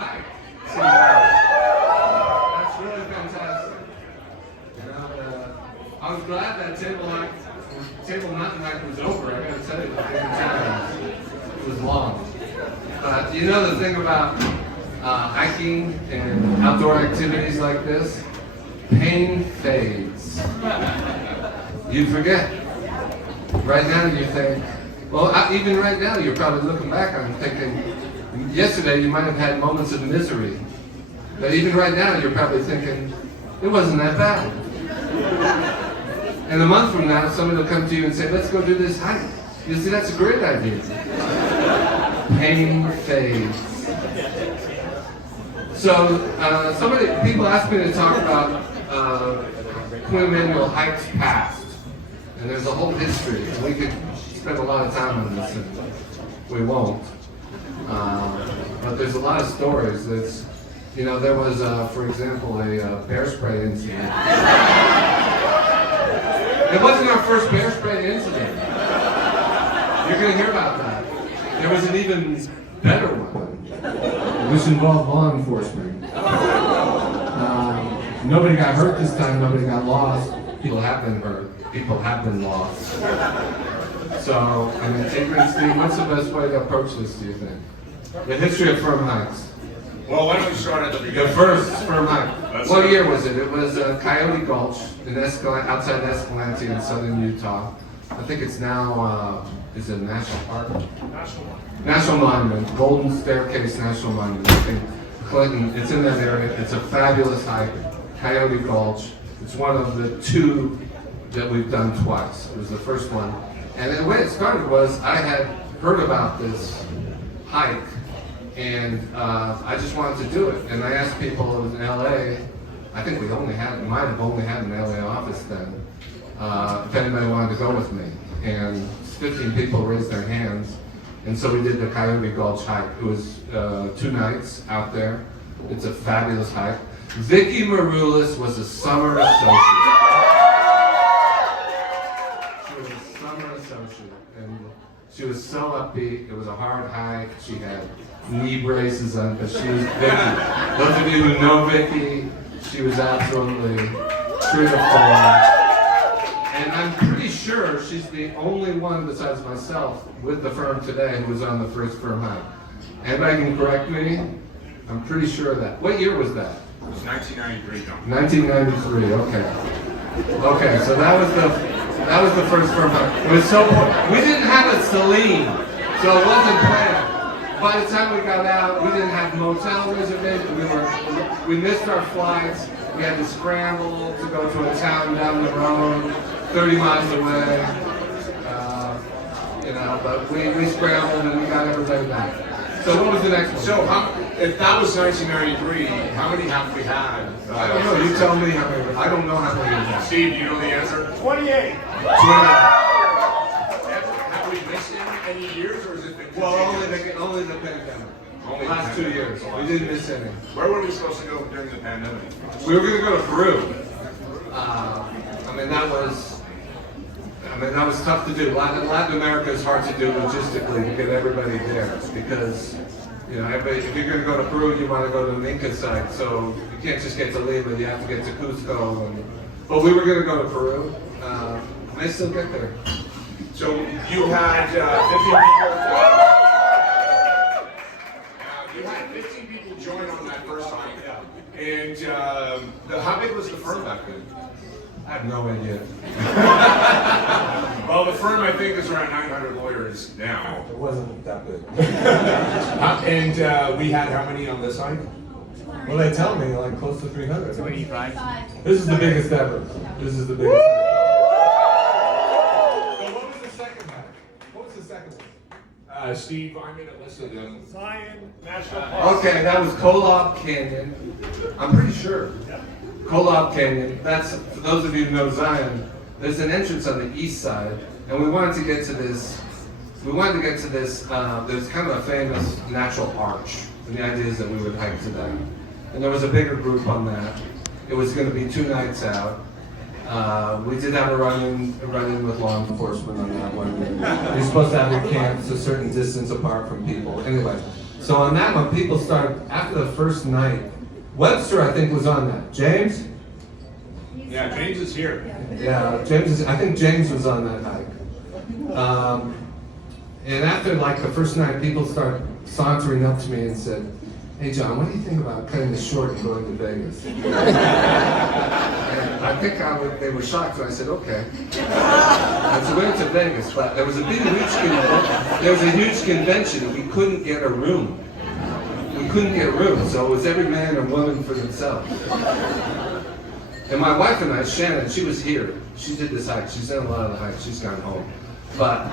hike. So, that's really fantastic. You know, I was glad that Table Mountain hike was over. I gotta tell you, it was long. But you know the thing about hiking and outdoor activities like this? Pain fades. You forget. Right now you think, well, even right now you're probably looking back and thinking, yesterday you might have had moments of misery. But even right now you're probably thinking, it wasn't that bad. And a month from now, somebody will come to you and say, let's go do this hike. You see, that's a great idea. Pain fades. So, people ask me to talk about Quinn Emanuel hikes past. And there's a whole history. And we could spend a lot of time on this, and we won't. But there's a lot of stories. That's, you know, there was, for example, a bear spray incident. It wasn't our first bear spray incident. You're going to hear about that. There was an even better one, which involved law enforcement. Nobody got hurt this time, nobody got lost. People have been hurt, people have been lost. So, I mean, Tigran, Steve, what's the best way to approach this, do you think? The history of firm hikes. Well, why don't we start at the beginning? The first firm hike. What year was it? It was Coyote Gulch outside Escalante in southern Utah. I think it's now, is it a national park? National Monument. Golden Staircase National Monument. I think Clinton, it's in that area. It's a fabulous hike. Coyote Gulch. It's one of the two that we've done twice. It was the first one. And the way it started was I had heard about this hike, and I just wanted to do it. And I asked people in LA, I think might have only had an LA office then, if anybody wanted to go with me. And 15 people raised their hands. And so we did the Coyote Gulch hike. It was 2 nights out there. It's a fabulous hike. Vicki Maroulis was a summer associate. She was a summer associate. And she was so upbeat. It was a hard hike. She had knee braces on, but she was Vicki. Those of you who know Vicki, she was absolutely true to form. And I'm pretty sure she's the only one besides myself with the firm today who was on the first firm hike. Anybody can correct me? I'm pretty sure of that. What year was that? It was 1993, John. 1993, okay. Okay, so that was the first firm hike. It was so, we didn't have a Celine, so it wasn't planned. By the time we got out, we didn't have motel reservations. We missed our flights. We had to scramble to go to a town down the road, 30 miles away. But we scrambled and we got everybody back. So what was the next one? So if that was 1993, how many have we had? I don't know. You tell me how many. I don't know how many we had. Steve, do you know the answer? 28. 28. Have we missed any years, or is it been Well, only the pandemic. Only the last 2 years. We didn't miss any. Where were we supposed to go during the pandemic? We were going to go to Peru. That was tough to do. Latin America is hard to do logistically to get everybody there because, you know, if you're going to go to Peru, you want to go to an Inca site, so you can't just get to Lima, you have to get to Cusco. But we were going to go to Peru. I still get there. So you had 15 people join on that first hike. And how big was the firm back then? I have no idea. Well, the firm I think is around 900 lawyers now. It wasn't that big. And we had how many on this hike? Well, they tell me like close to 300. 25. This is the biggest ever. This is the biggest ever. So what was the second hike? What was the second one? Steve, I'm going to listen to them. Zion National Park. Okay, that was Kolob Canyon. I'm pretty sure. Kolob Canyon. That's, for those of you who know Zion, there's an entrance on the east side, and we wanted to get to this. There's kind of a famous natural arch, and the idea is that we would hike to that. And there was a bigger group on that. It was going to be 2 nights out. We did have a run-in with law enforcement on that one. You're supposed to have your camps a certain distance apart from people. Anyway, so So on that one, people started, after the first night, Webster, I think, was on that. James? Yeah, James is here. Yeah, I think James was on that hike. And after like the first night, people started sauntering up to me and said, "Hey John, what do you think about cutting this short and going to Vegas?" And I think they were shocked when I said, "Okay." And so we went to Vegas, but there was a huge convention and we couldn't get a room. We couldn't get rooms, so it was every man and woman for themselves. And my wife and I, Shannon, she was here. She did this hike. She's done a lot of the hikes. She's gone home. But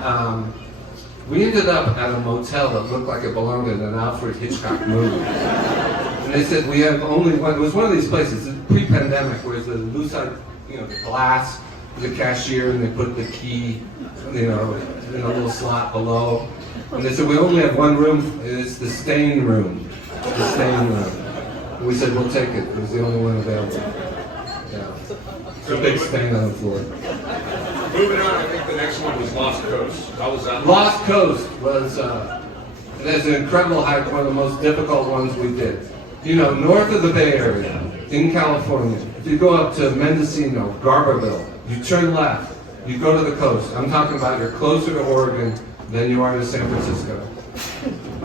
we ended up at a motel that looked like it belonged in an Alfred Hitchcock movie. And they said, we have only one. It was one of these places, pre-pandemic, where the lucite, the glass, the cashier, and they put the key, in a little slot below. And they said, we only have one room. It's the stain room. The stain room. And we said, we'll take it. It was the only one available. Yeah. It's a big stain on the floor. Moving on, I think the next one was Lost Coast. How was that? Lost Coast was there's an incredible hike, one of the most difficult ones we did. North of the Bay Area, in California, if you go up to Mendocino, Garberville, you turn left, you go to the coast. I'm talking about you're closer to Oregon than you are to San Francisco.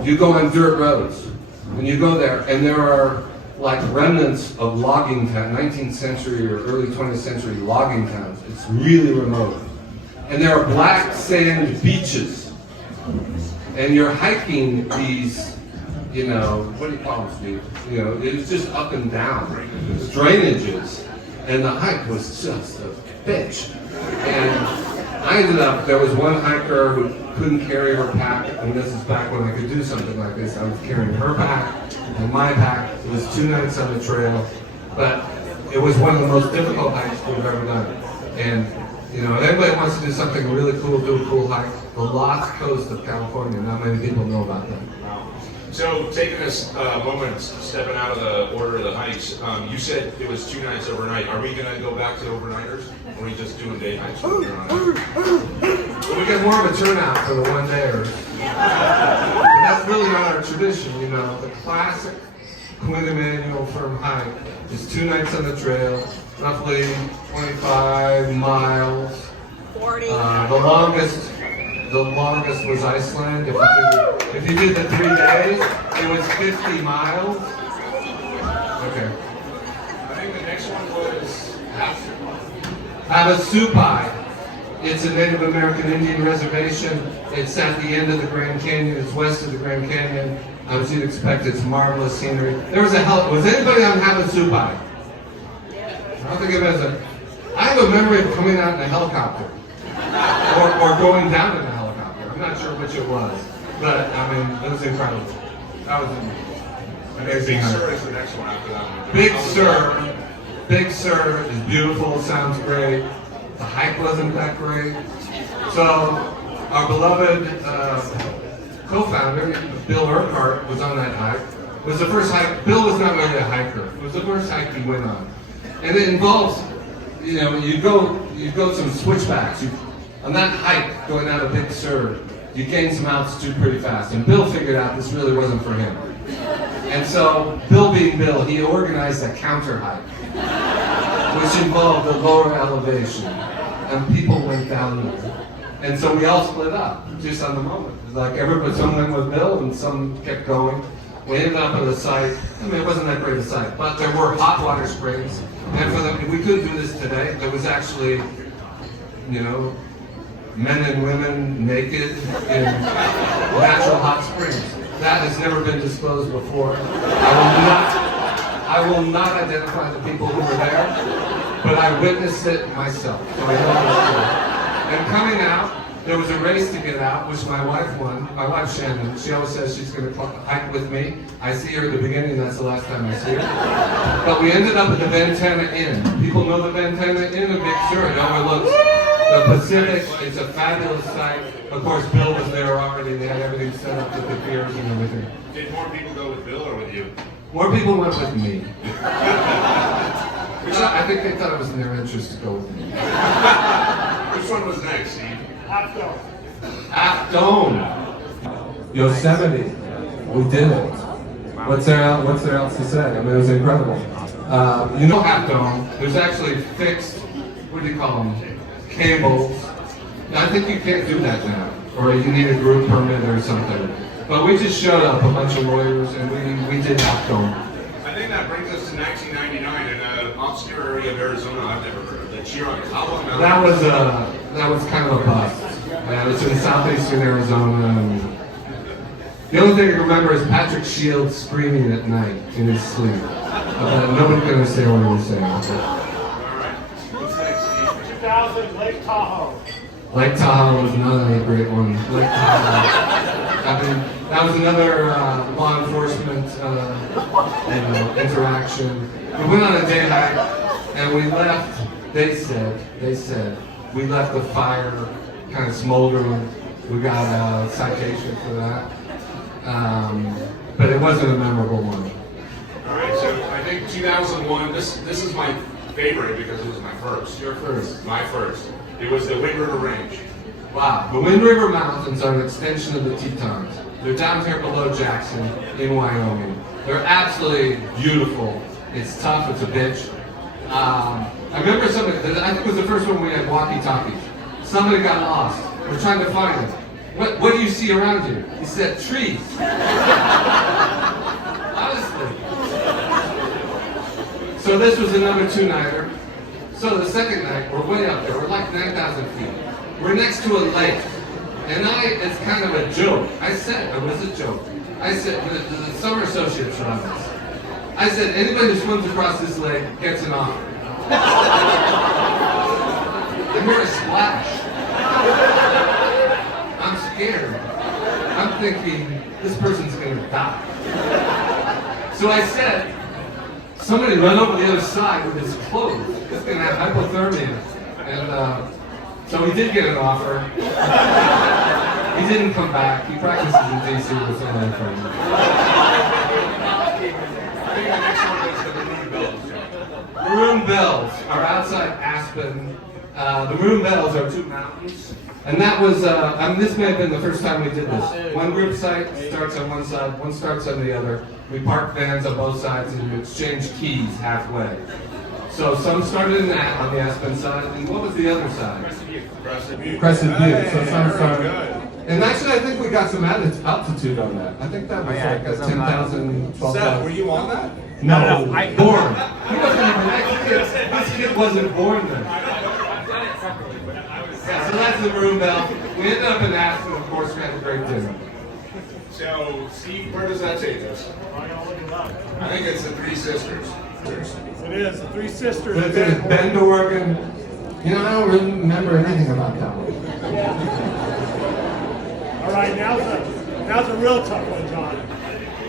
You go on dirt roads, and you go there, and there are like remnants of logging towns, 19th century or early 20th century logging towns. It's really remote. And there are black sand beaches. And you're hiking these, what do you call them, Steve? It was just up and down, drainages. And the hike was just a bitch. And I ended up, there was one hiker who couldn't carry her pack, and this is back when I could do something like this. I was carrying her pack and my pack. It was 2 nights on the trail, but it was one of the most difficult hikes we've ever done. And, if anybody wants to do something really cool, do a cool hike, the Lost Coast of California, not many people know about that. Wow. So taking this moment, stepping out of the order of the hikes, you said it was 2 nights overnight. Are we going to go back to overnighters? Or are we just doing day hikes from here on out? We get more of a turnout for the one-dayers. But that's really not our tradition, The classic Quinn Emanuel firm hike is 2 nights on the trail, roughly 25 miles. 40. The longest was Iceland. If you did the 3 days, it was 50 miles. Okay. I think the next one was Havasupai. It's a Native American Indian reservation. It's at the end of the Grand Canyon. It's west of the Grand Canyon. As you'd expect, it's marvelous scenery. There was was anybody on Havasupai? I don't think it was I have a memory of coming out in a helicopter. Or going down in a helicopter. I'm not sure which it was. But, it was incredible. That was amazing. Big Sur is the next one after that one. Big Sur is beautiful, sounds great. The hike wasn't that great. So, our beloved co-founder, Bill Urquhart, was on that hike. It was the first hike. Bill was not really a hiker. It was the first hike he went on. And it involves, you go some switchbacks. On that hike, going out of Big Sur, you gain some altitude pretty fast. And Bill figured out this really wasn't for him. And so, Bill being Bill, he organized a counter hike, which involved a lower elevation. And people went down there. And so we all split up, just on the moment. Like some went with Bill and some kept going. We ended up at a site, it wasn't that great a site, but there were hot water springs. And we couldn't do this today. There was actually, men and women naked in natural hot springs. That has never been disclosed before. I will not identify the people who were there, but I witnessed it myself. So I know the story. And coming out, there was a race to get out, which my wife won. My wife, Shannon, she always says she's going to hike with me. I see her at the beginning, that's the last time I see her. But we ended up at the Ventana Inn. People know the Ventana Inn in Big Sur. It overlooks the Pacific. It's a fabulous site. Of course, Bill was there already. They had everything set up with the piers and everything. Did more people go with Bill or with you? More people went with me. I think they thought it was in their interest to go with me. Which one was next, Steve? Afton. Yosemite. We did it. What's there else to say? I mean, it was incredible. You know, half dome. There's actually fixed. What do you call them? Cables. I think you can't do that now, or you need a group permit or something. But we just showed up, a bunch of lawyers, and we did half dome. I think that brings us to 1999 in an obscure area of Arizona I've never heard of. The Chiricahua Mountains. That was kind of a bust. It was in southeastern Arizona. And the only thing I remember is Patrick Shields screaming at night in his sleep. Nobody could understand what he was saying. All right. What's next, Steve? 2000 Lake Tahoe. Lake Tahoe was another great one. Lake Tahoe. I mean, that was another law enforcement interaction. We went on a day hike and we left. They said we left the fire kind of smoldering. We got a citation for that, but it wasn't a memorable one. All right, so I think 2001. This is my favorite because it was my first. Your first. My first. It was the Wind River Range. Wow. The Wind River Mountains are an extension of the Tetons. They're down here below Jackson in Wyoming. They're absolutely beautiful. It's tough. It's a bitch. I remember somebody. I think it was the first one we had walkie-talkies. Somebody got lost. We're trying to find him. What do you see around you? He said, trees. Honestly. So this was another two-nighter. So the second night, we're way up there. We're like 9,000 feet. We're next to a lake. And it's kind of a joke. It was a joke. I said, the summer associates are on this. I said, anybody who swims across this lake gets an offer. I hear a splash. I'm scared. I'm thinking, this person's going to die. So I said, somebody run over the other side with his clothes. He's going to have hypothermia. And so he did get an offer. He didn't come back. He practices in D.C. with some other friends. I think the next one is the Maroon Bells. Maroon Bells are outside Aspen. The Maroon Bells are two mountains. And that was, this may have been the first time we did this. One group site starts on one side, one starts on the other. We park vans on both sides and you exchange keys halfway. So some started in that on the Aspen side, and what was the other side? Crescent Butte. So some started. And actually, I think we got some altitude on that. I think that was like a 10,000, 12,000. Seth, were you on that? No, born. He wasn't even, this kid wasn't born then. Yeah, so that's the Maroon Bell. We ended up in Aspen, of course, we had a great dinner. So, Steve, where does that take us? I think it's the Three Sisters. It is, the Three Sisters. But it's Bend, Oregon. You know, I don't really remember anything about that one. All right, now's a real tough one, John.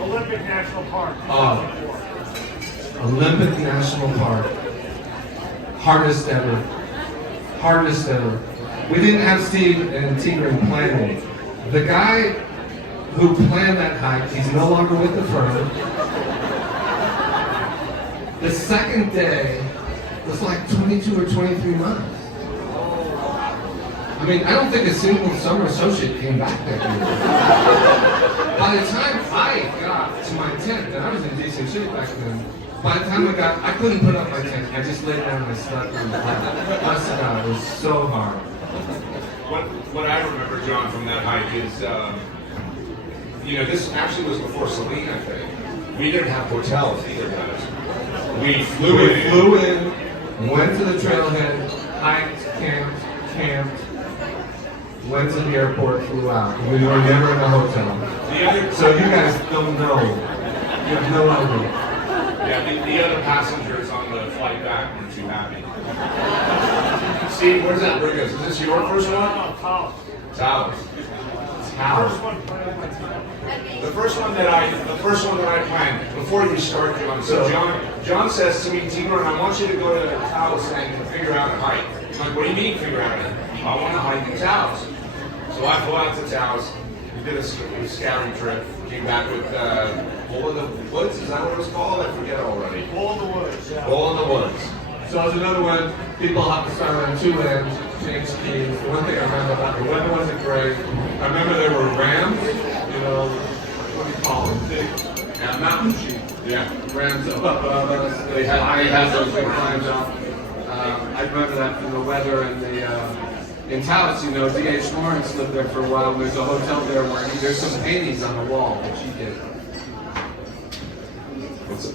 Olympic National Park. Olympic National Park. Hardest ever. Hardest ever. We didn't have Steve and Tigran planning. The guy who planned that hike, he's no longer with the firm. The second day was like 22 or 23 miles. I mean, I don't think a single summer associate came back that year. By the time I got to my tent, and I was in decent shape back then, by the time I couldn't put up my tent. I just laid down and I slept on the ground. Honest to God, it was so hard. What I remember, John, from that hike is, this actually was before Celine, I think. We didn't have hotels either, guys. We flew in, went to the trailhead, hiked, camped, went to the airport, flew out. We were never in a hotel. So you guys don't know. You have no idea. Yeah, the other passengers on the flight back weren't too happy. Steve, where does that bring us? Is this your first one? Taos. Taos. The first one that I planned before you start, John. So John says to me, Tigran, I want you to go to Taos and figure out a hike. I'm like, what do you mean figure out it? I want to hike in Taos. So I flew out to Taos. We did a scouting trip. Came back with Bull in the Woods. Is that what it was called? I forget already. Bull in the Woods. Yeah. Bull in the Woods. So as another one, people have to start on two ends, change keys. The one thing I remember about the weather wasn't great. I remember there were rams, what do you call them big. Yeah, mountain sheep. Yeah. Rams above us. They had those big climbs up. I remember that from the weather and in Taos, you know, D.H. Lawrence lived there for a while. There's a hotel there where there's some paintings on the wall that she did.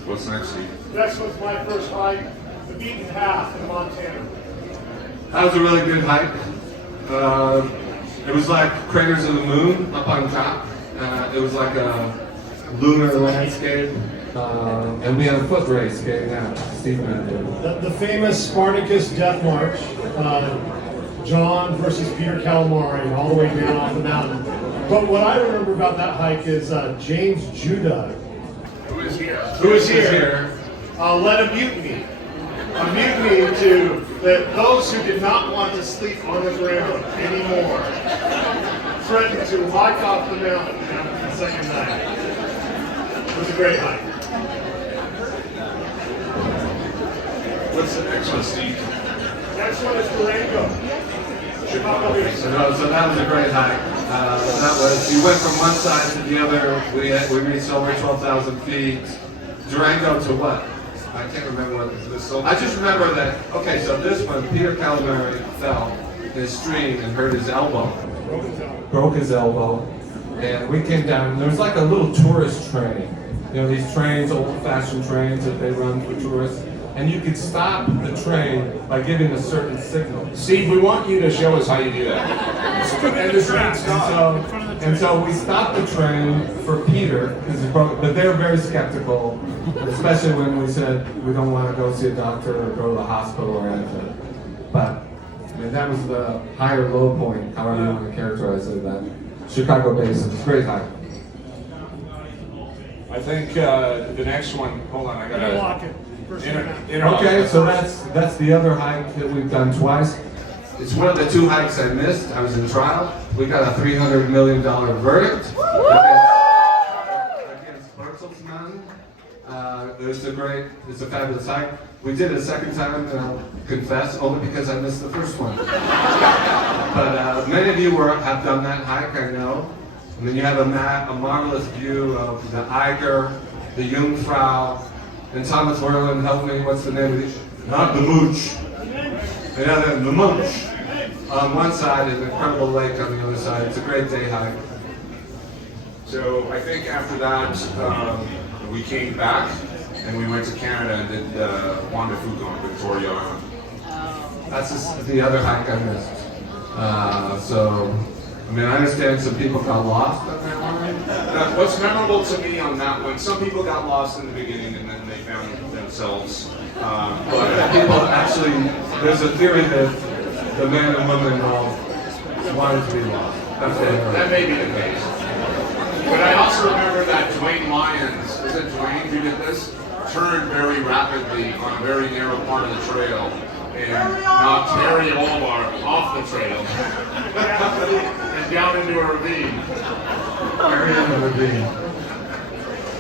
What's next, Steve? Next was my first hike, the Beaten Path in Montana. That was a really good hike. It was like craters of the moon up on top. It was like a lunar landscape. And we had a foot race getting out. Steve and I did. The famous Spartacus Death March, John versus Peter Calamari, all the way down the mountain. But what I remember about that hike is James Judah. Who is here? Who is here? Led a mutiny. A mutiny to those who did not want to sleep on the ground anymore. Threatened to hike off the mountain after the second night. It was a great hike. What's the next one, Steve? Next one is Durango. Chicago Beach. So that was a great hike. You went from one side to the other. We reached over 12,000 feet. Durango to what? I can't remember what it was. I just remember that, okay, so this one, Peter Calamari fell in a stream and hurt his elbow. Broke his elbow. And we came down, and there was like a little tourist train. You know, these trains, old-fashioned trains that they run for tourists. And you could stop the train by giving a certain signal. Steve, we want you to show us how you do that. And so we stopped the train for Peter, because it broke, but they were very skeptical, especially when we said we don't want to go see a doctor or go to the hospital or anything. But I mean, that was the high or low point, however you want to characterize it, that Chicago Basin. It's a great hike. I think the next one, hold on, I gotta... Interlock it. Okay, so that's the other hike that we've done twice. It's one of the two hikes I missed. I was in trial. We got a $300 million verdict against Bertelsmann. It's a fabulous hike. We did it a second time, and I'll confess, only because I missed the first one. But many of you have done that hike, I know. And then you have a marvelous view of the Eiger, the Jungfrau, and Thomas Werland helped me. What's the name of these? Not the Mooch. Yeah, the Mooch. On one side, an incredible lake on the other side. It's a great day hike. So I think after that, we came back and we went to Canada and did Juan de Fuca on Victoria Island. That's the other hike I missed. I mean, I understand some people got lost on that one. What's memorable to me on that one, some people got lost in the beginning and then they found themselves. But people actually, there's a theory that the men and women involved wanted to be lost. That may be the case. But I also remember that Dwayne Lyons, was it Dwayne who did this? Turned very rapidly on a very narrow part of the trail and knocked Harry Allbar off the trail and down into a ravine. Harry in the ravine.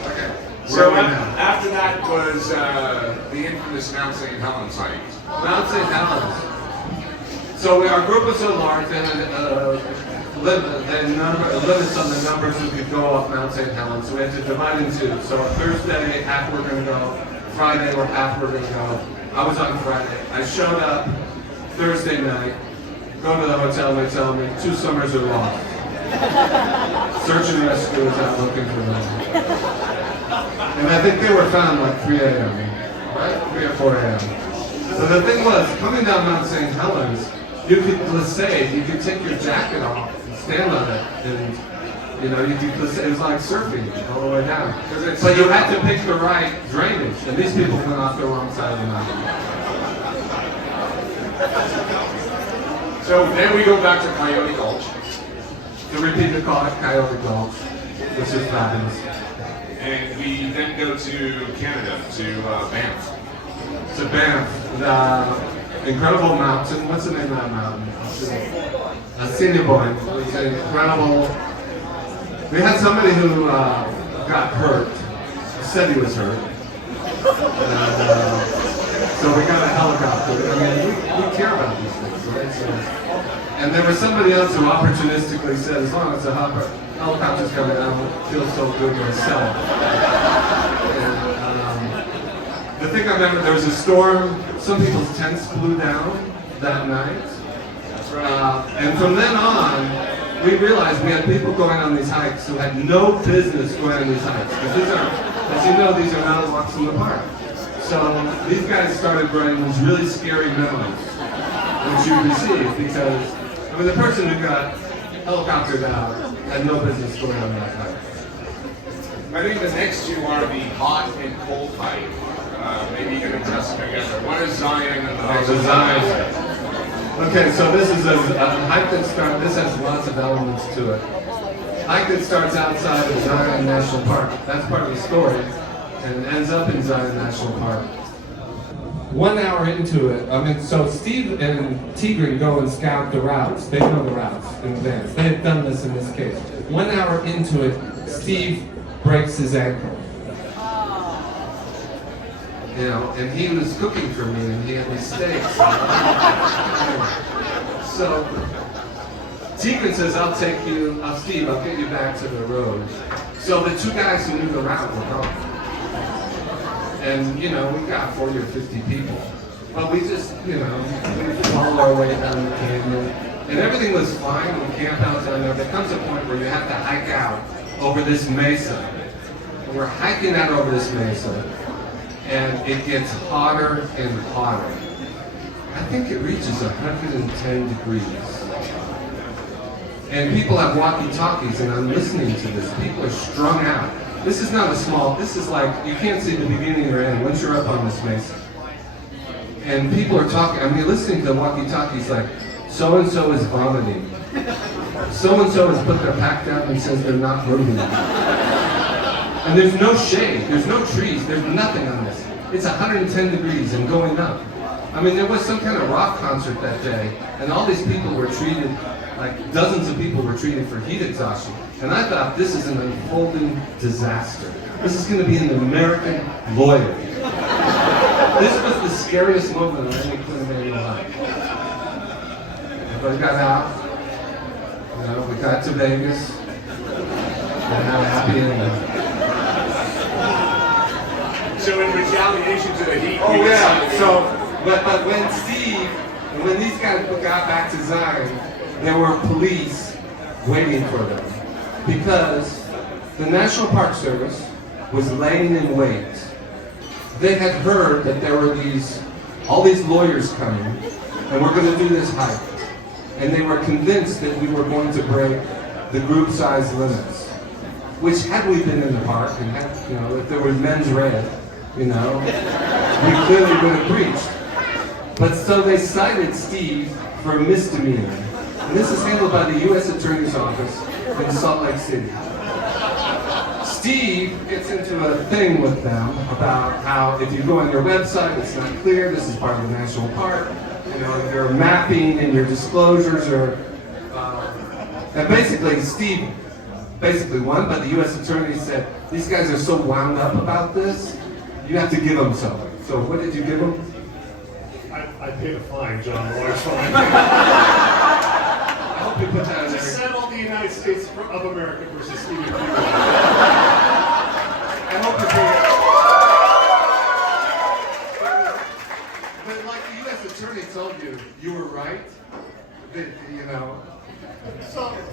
Okay. So after that was the infamous Mount St. Helens hike. Mount St. Helens. So our group was so large, and limits on the numbers who could go off Mount St. Helens, so we had to divide in two. So Thursday, half were going to go. Friday, half were going to go. I was on Friday. I showed up Thursday night, go to the hotel, and they tell me 2 swimmers are lost. Search and rescue is out looking for them. And I think they were found like 3 a.m., right? 3 or 4 a.m. So the thing was, coming down Mount St. Helens, you could take your jacket off and stand on it, and you could it was like surfing all the way down. But you had to pick the right drainage, and these people went off the wrong side of the mountain. So then we go back to Coyote Gulch. To repeat the call, Coyote Gulch, which is fabulous. And we then go to Canada, to Banff. To Banff, the incredible mountain. What's the name of that mountain? Assiniboine. It's an incredible. We had somebody who got hurt. Said he was hurt. And, so we got a helicopter. I mean, we care about these things, right? So, and there was somebody else who opportunistically said, as long as it's a helicopters coming out, I feel so good myself. And, the thing I remember, there was a storm, some people's tents blew down that night. That's right. And from then on, we realized we had people going on these hikes who had no business going on these hikes. Because these are, as you know, these are not walks in the park. So these guys started writing these really scary memos, which you received because, I mean, the person who got helicoptered out had no business going on that hike. I think the next two are the hot and cold hike. Maybe you can address them together. One is Zion and the next is Zion. Okay, so this is a hike that starts, this has lots of elements to it. Hike that starts outside of Zion National Park. That's part of the story. And ends up in Zion National Park. 1 hour into it, I mean, so Steve and Tigran go and scout the routes. They know the routes in advance. They've done this in this case. 1 hour into it, Steve breaks his ankle. You know, and he was cooking for me, and he had these steaks. So Tigran says, Steve, I'll get you back to the road. So the two guys who knew the route were gone. And, you know, we got 40 or 50 people. But we just, you know, we followed our way down the canyon. And everything was fine. We camped out down there. There comes a point where you have to hike out over this mesa. And we're hiking out over this mesa. And it gets hotter and hotter. I think it reaches 110 degrees. And people have walkie-talkies, and I'm listening to this. People are strung out. This is not a small, this is like, you can't see the beginning or end once you're up on this mesa. And people are talking, I mean, listening to the walkie-talkies like, so-and-so is vomiting. So-and-so has put their pack down and says they're not moving. And there's no shade, there's no trees, there's nothing on this. It's 110 degrees and going up. I mean, there was some kind of rock concert that day, and all these people were treated, like dozens of people were treated for heat exhaustion. And I thought, this is an unfolding disaster. This is going to be an American lawyer. This was the scariest moment of any Quinn in my life. But we got out, you know, we got to Vegas, and had a happy ending. So in retaliation to the heat, Oh yeah, so, but when these guys got back to Zion, there were police waiting for them. Because the National Park Service was laying in wait. They had heard that there were all these lawyers coming, and we're going to do this hike. And they were convinced that we were going to break the group size limits. Which, had we been in the park, and had, you know, if there was men's red, you know, we clearly would have breached. But so they cited Steve for a misdemeanor. And this is handled by the U.S. Attorney's Office in Salt Lake City. Steve gets into a thing with them about how if you go on their website, it's not clear, this is part of the national park, you know, your mapping and your disclosures are, and basically Steve won, but the U.S. Attorney said, these guys are so wound up about this, you have to give them something. So what did you give them? I paid a fine, John, lawyer's fine. I hope you put that in To there. settle the United States of America versus Stephen King. I hope you put it. But like the U.S. Attorney told you, you were right. That, you know.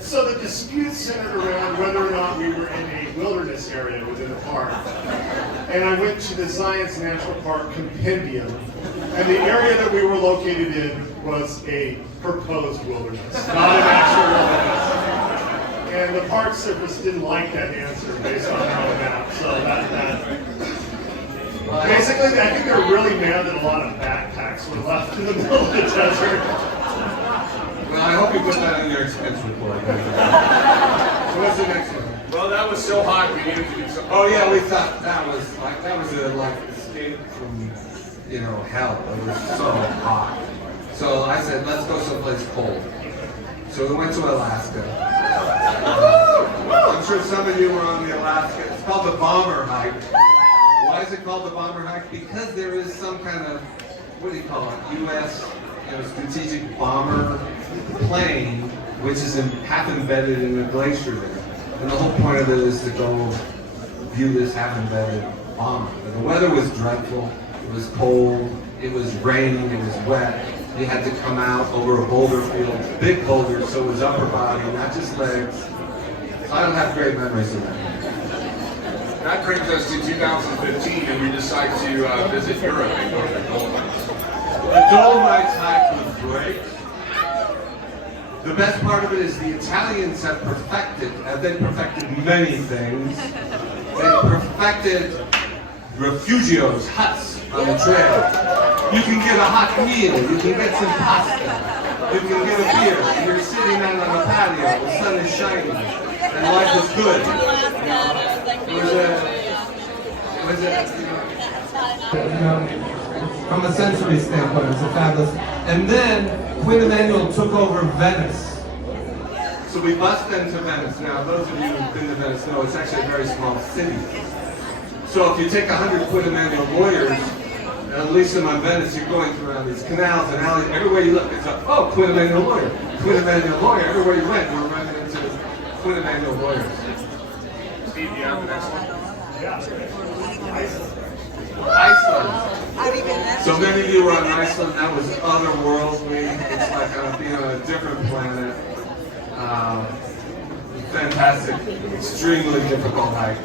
So the dispute centered around whether or not we were in a wilderness area within the park. And I went to the Zions National Park Compendium, and the area that we were located in was a proposed wilderness, not an actual wilderness. And the Park Service didn't like that answer based on how it out. So basically, I think they're really mad that a lot of backpacks were left in the middle of the desert. Well, I hope you put that in your expense report. So what's the next one? Well, that was so hot we needed to do something. Oh yeah, we thought that was a escape from, you know, hell. It was so hot. So I said, let's go someplace cold. So we went to Alaska. I'm sure some of you were on the Alaska. It's called the Bomber Hike. Why is it called the Bomber Hike? Because there is some kind of, what do you call it, U.S. strategic bomber plane, which is half embedded in a glacier there. And the whole point of it is to go view this half-embedded bomb. But the weather was dreadful. It was cold. It was raining. It was wet. You had to come out over a boulder field, big boulders, so it was upper body, not just legs. So I don't have great memories of that. That brings us to 2015, and we decide to visit Europe and go to the Dolomites. The Dolomites hike was great. The best part of it is the Italians have they perfected many things. They perfected refugios, huts on the trail. You can get a hot meal, you can get some pasta, you can get a beer, you're sitting out on a patio, the sun is shining, and life is good. From a sensory standpoint, it's a fabulous. And then Quinn Emanuel took over Venice. So we bussed into Venice. Now, those of you who've been to Venice know it's actually a very small city. So if you take 100 Quinn Emanuel lawyers and unleash them on Venice, you're going through these canals and alleys. Everywhere you look, it's oh, Quinn Emanuel lawyer. Quinn Emanuel lawyer. Everywhere you went, you were running into Quinn Emanuel lawyers. Steve, you have the next one? Iceland. So many of you were on Iceland. That was otherworldly. It's like being on a different planet. Fantastic, extremely difficult hike.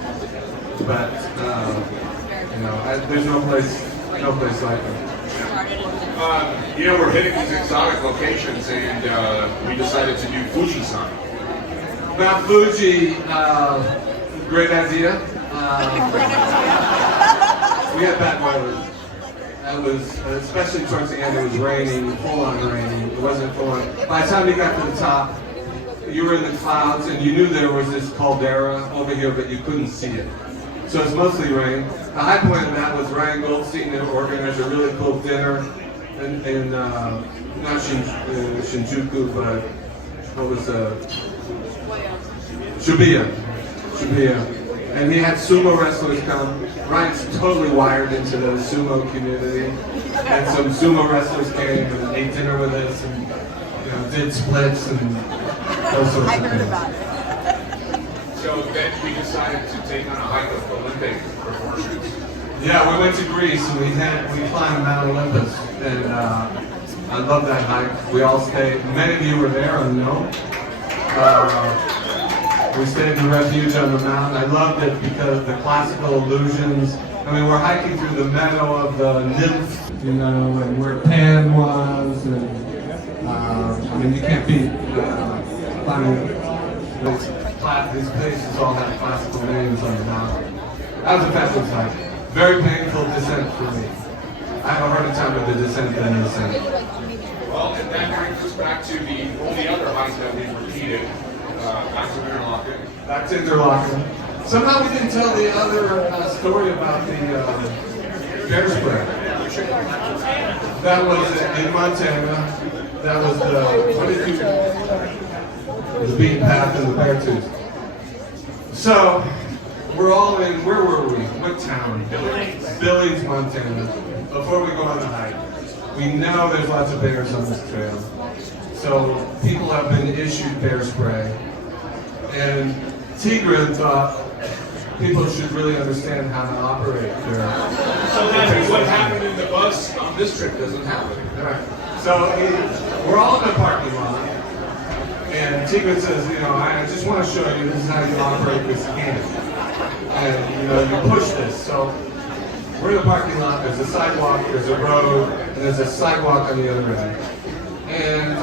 But there's no place like it. We're hitting these exotic locations, and we decided to do Fuji-san. Mount Fuji, great idea. We had bad weather. It was, especially towards the end, it was raining, full-on raining. It wasn't full-on. By the time you got to the top, you were in the clouds, and you knew there was this caldera over here, but you couldn't see it. So it's mostly rain. The high point of that was Ryan Goldstein that organized a really cool dinner in not Shinjuku, but what was Shibuya. And he had sumo wrestlers come. Ryan's totally wired into the sumo community. And some sumo wrestlers came and ate dinner with us and did splits and those sorts of things. So then we decided to take on a hike of Olympic proportions. Yeah, we went to Greece and we climbed Mount Olympus, and I love that hike. We all stayed. Many of you were there, unknown. We stayed in the refuge on the mountain. I loved it because the classical illusions. I mean, we're hiking through the meadow of the nymph, and where Pan was, and you can't beat climbing. These places all have classical names on the mountain. That was a fabulous hike. Very painful descent for me. I have a harder time with the descent than the ascent. Well, and that brings us back to the only other hike that we repeated, back to Interlaken. Back to Interlaken. Somehow we didn't tell the other story about the bear spray. That was in Montana. That was the beaten path and the bear tooth. So we're all in. Where were we? What town? Billings, Montana. Before we go on the hike, we know there's lots of bears on this trail. So people have been issued bear spray, and Tigran thought people should really understand how to operate bear. So that's what happened in the bus on this trip doesn't happen. Right. So we're all in the parking lot, and Tigran says, I just want to show you this is how you operate this hand. And you push this. So we're in the parking lot, there's a sidewalk, there's a road, and there's a sidewalk on the other end. And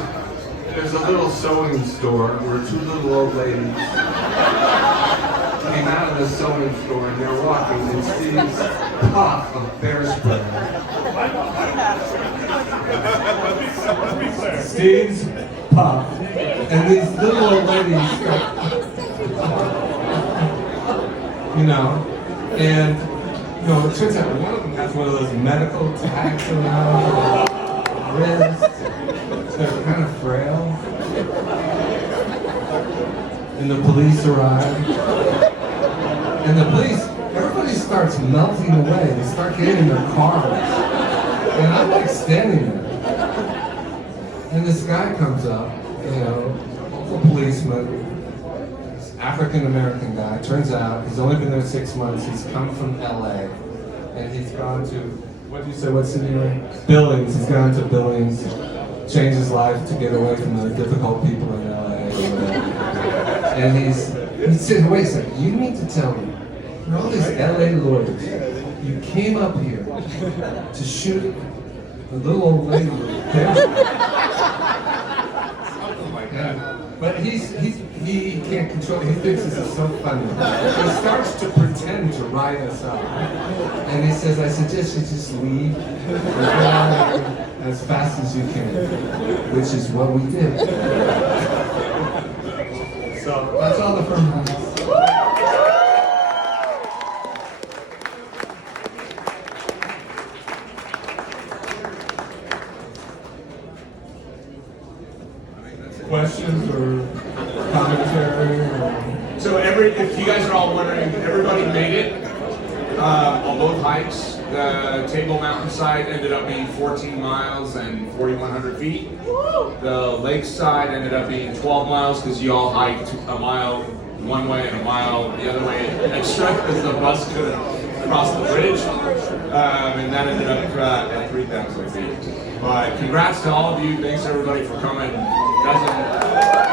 there's a little sewing store where two little old ladies came out of the sewing store and they're walking and Steve's puff of bear spray. Steve's puff. And these little old ladies start, and it turns out one of them has one of those medical tags around their wrists. They're kind of frail. And the police arrive. And everybody starts melting away. They start getting in their cars. And I'm like standing there. And this guy comes up, a policeman, African-American guy. Turns out he's only been there 6 months. He's come from LA. And he's gone to, what do you say, what city are you? Billings. He's gone to Billings, changed his life to get away from the difficult people in LA. And he said, wait a second, you mean to tell me, for all these LA lawyers, you came up here to shoot a little old lady with a something like that. But he can't control it. He thinks this is so funny. He starts to pretend to write us up. And he says, I suggest you just leave and go out as fast as you can, which is what we did. So that's all the firm has. Questions or commentary? So if you guys are all wondering, everybody made it on both hikes. The Table Mountainside ended up being 14 miles and 4,100 feet. The lakeside ended up being 12 miles because you all hiked a mile one way and a mile the other way extra because the bus couldn't cross the bridge. And that ended up at 3,000 feet. But congrats to all of you. Thanks everybody for coming. Guys,